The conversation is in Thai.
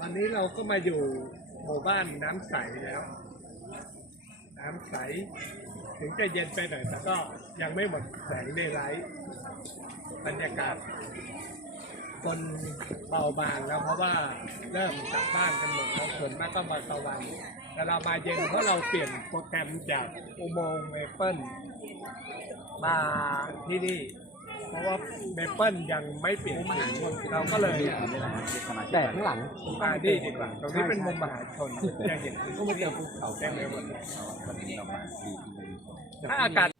วันนี้เราก็มาอยู่หมู่บ้านน้ำใสแล้ว น้ำใส ถึงจะเย็นไปหน่อยแต่ก็ยังไม่หมดแสงเดไลท์บรรยากาศคนเบาบางแล้วเพราะว่าเริ่มกลับบ้านกันหมดแล้วส่วนมากก็มาตะวันแต่เรามาเย็นเพราะเราเปลี่ยนโปรแกรมจากอุโมงค์เมเปิล มาที่นี่ เพราะว่าเมเปิลยังไม่เปลี่ยนสีเราก็เลยแต่ข้างหลังมานี่ดีกว่าตรงนี้เป็นมุมมหาชนจะเห็นก็มาเจอภูเขาเต็มไปหมดเลยวันนี้เรามดถ้าอากาศ